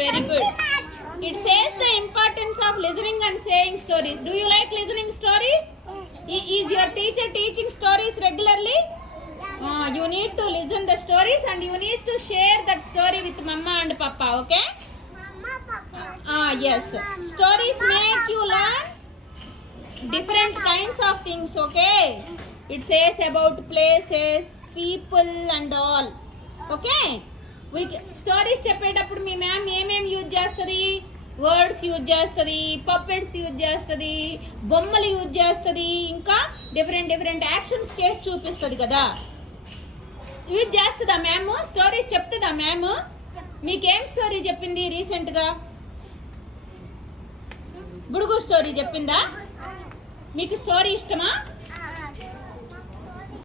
very good. It says the importance of listening and saying stories. Do you like listening stories? Is your teacher teaching stories regularly? You need to listen the stories and you need to share that story with mama and papa, okay? Yes. Stories make you learn different kinds of things, okay? It says about places, people and all, okay? Stories చెప్పేటప్పుడు me ma'am ఏమేమి యూజ్ చేస్తుంది? Words use చేస్తుంది, puppets use చేస్తుంది, బొమ్మలు యూజ్ చేస్తుంది, ఇంకా different actions చేసి చూపిస్తుంది కదా. యూజ్ చేస్తుందా మ్యామ్? స్టోరీస్ చెప్తుందా మ్యామ్? మీకేం స్టోరీ చెప్పింది రీసెంట్గా? బుడుగు స్టోరీ చెప్పిందా? మీకు స్టోరీ ఇష్టమా?